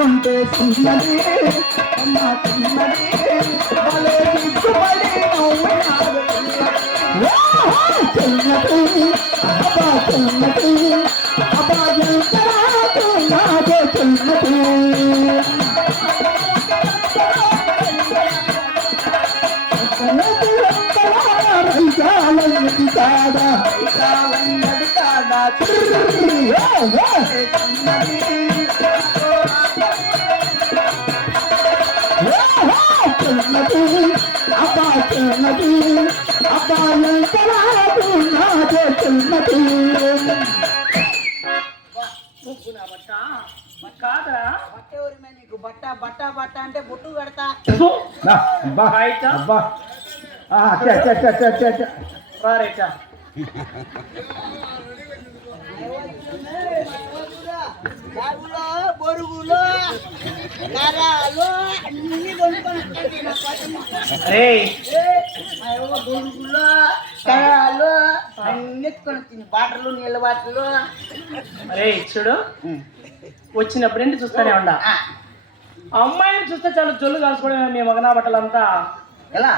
ఉంటే చిన్నది అమ్మ చిన్నది భలే దిక్కుబడి చిన్నది అబ్బా చిన్నది అబ్బా ఎంతరాదు నాదే చిన్నది రైతాలన్నది కాదా రైతాలన్నది కాదా చిన్నది అబ్బా చిన్నది అబ్బా ఎంతరాదు నాదే చిన్నది కాదరా బట్ట ఊరిమే నీకు బట్ట బట్ట బట్ట అంటే బొట్టు కడతా బొరుగులు నరాలు అన్ని బొరుగులు కరాలు అన్ని ఎత్తుకొని వచ్చింది బాటలు నీళ్ళ బాటలు. అరే చూడు వచ్చినప్పుడు ఏంటి చూస్తానే ఉండా అమ్మాయిని చూస్తే చాలా జొల్లు కాల్చుకోవడం మీ మగనా బట్టలంతా ఎలా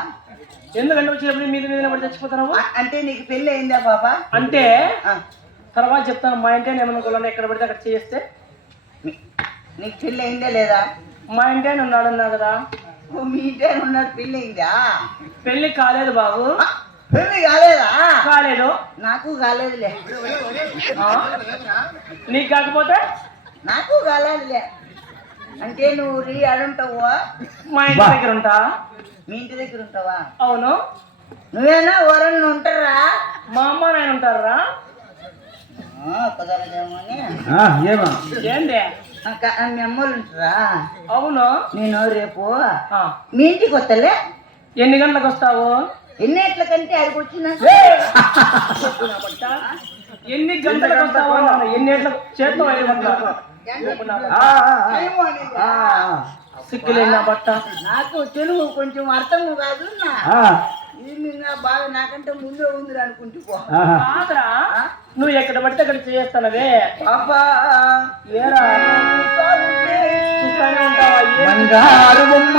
ఎందుకంటే వచ్చినప్పుడు మీద మీద పడి చచ్చిపోతున్నావు అంటే నీకు పెళ్ళి అయిందా బాబా అంటే తర్వాత చెప్తాను మా ఇంటే ఏమనుకోవాలని ఎక్కడ పడితే అక్కడ చేస్తే నీకు పెళ్ళి అయిందా లేదా మా ఇంటే ఉన్నాడు అన్నా కదా మీ ఇంటే ఉన్నాడు పెళ్ళి అయిందా పెళ్లి కాలేదు బాబు పెళ్ళి కాలేదా కాలేదు నాకు కాలేదులే నీకు కాకపోతే నాకు కాలేదులే అంటే నువ్వు ఆడుంటావా మా ఇంటి దగ్గర ఉంటా మీ ఇంటి దగ్గర ఉంటావా అవును నువ్వేనా ఎవరన్నా ఉంటారా మా అమ్మ నాయన ఉంటారా కుదరదేమో అని ఏంటి మీ అమ్మోళ్ళు ఉంటారా అవును నేను రేపు మీ ఇంటికి వస్తలే ఎన్ని గంటలకు వస్తావు ఎన్నిట్ల కంటే అడిగి వచ్చినా ఎన్ని గంటలకు వస్తావు ఎన్ని గంటలకు చేస్తావు 5 గంటలకు సిక్కులేనా బట్ట నాకు తెలుగు కొంచెం అర్థం కాదు బాగా నాకంటే ముందే ఉంది అనుకుంటూ కాదురా నువ్వు ఎక్కడ పడితే అక్కడ చేస్తానవే అబ్బా ఏరా చూస్తానే ఉంటావా బంగారు బొమ్మ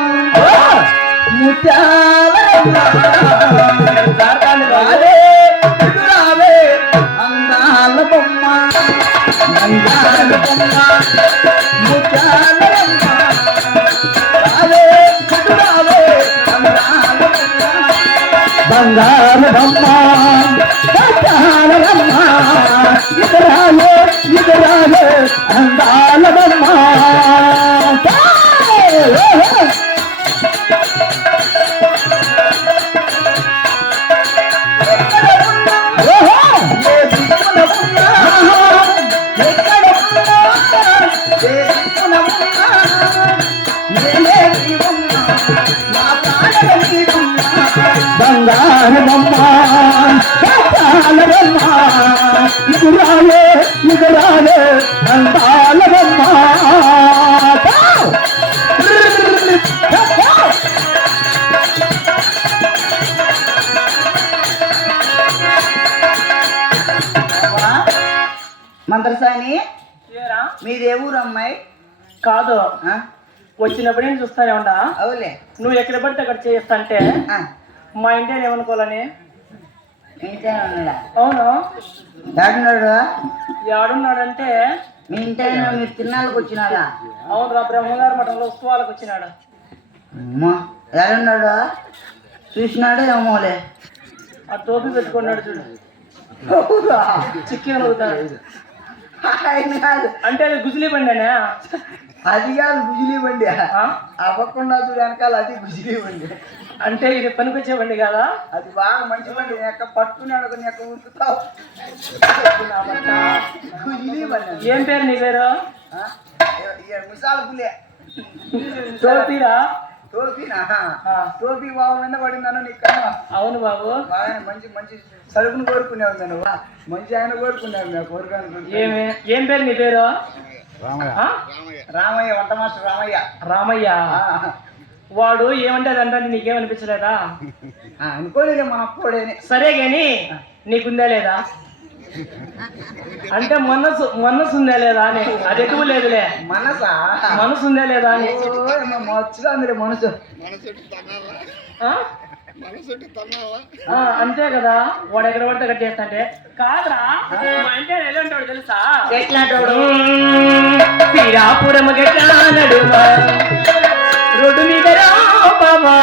ముత్యాల అందాల బొమ్మ బంగారు బొమ్మ ముత్యాల బంగారు బొమ్మ ఇతరాలే ఇతరాలే అందాల బొమ్మ బంగారు బొమ్మ బొమ్మ ఇగురాలే ఇగురాలే అందాల బొమ్మ మంత్రసాని మీది ఏ ఊరు అమ్మాయి కాదు వచ్చినప్పుడు నేను చూస్తానే ఉండా అవులే నువ్వు ఎక్కడ పడితే అక్కడ చేస్తా అంటే మా ఇంటి ఏమనుకోవాలని అవును ఏడున్నాడంటే మీ ఇంటి మీరు తిన్నాళ్ళకి వచ్చినాడా అవును రా బ్రహ్మగారు మఠంలో ఉత్సవాలకు వచ్చినాడు ఏడున్నాడు చూసినాడు ఏమోలే ఆ టోపీ పెట్టుకున్నాడు చూడు చిక్కి అవుతాడు అంటే అది గుజిలీ బండేనా అది కాదు గుజిలీ బండి అవ్వకుండా చూడు వెనకాల అది గుజిలీ బండి అంటే ఇది పనికొచ్చే బండి కదా అది బాగా మంచి బండి ఎక్క పట్టుకున్నాడు కొన్ని ఎక్క ఉరుకుతావు గుజిలీ బండి ఏం పేరు నీ పేరు మిసాల పులే టోపీరా టోపీనా టోపీ బాగుందన్న పడిందన్న నీకన్నా అవును బాబు బాగా మంచి మంచి సరుకును కోరుకునేవు నువ్వు మంచి ఆయన కోరుకున్నావు నా కోరుకాను ఏం పేరు నీ పేరు రామయ్య వంట మాస్టర్ రామయ్య రామయ్య వాడు ఏమంటే అదంటే నీకేమనిపించలేదా? అనుకోలేదు మా అప్పుడేనే. సరే గాని నీకుందా లేదా అంటే మనసు ఉందా లేదా అని. అది ఎక్కువ లేదులే. మనసా? మనసు ఉందా లేదా అని. మచ్చుగా అందరు మనసు. అంతే కదా. వాడు ఎక్కడ పడితే అక్కడ చేస్తాంటే కాదురా. మా ఇంటి ఎలా ఉంటాడు తెలుసా? ఎట్లాంటాడు? శ్రీరాపురం గట్లా నడుమ రోడ్డు మీద బాబా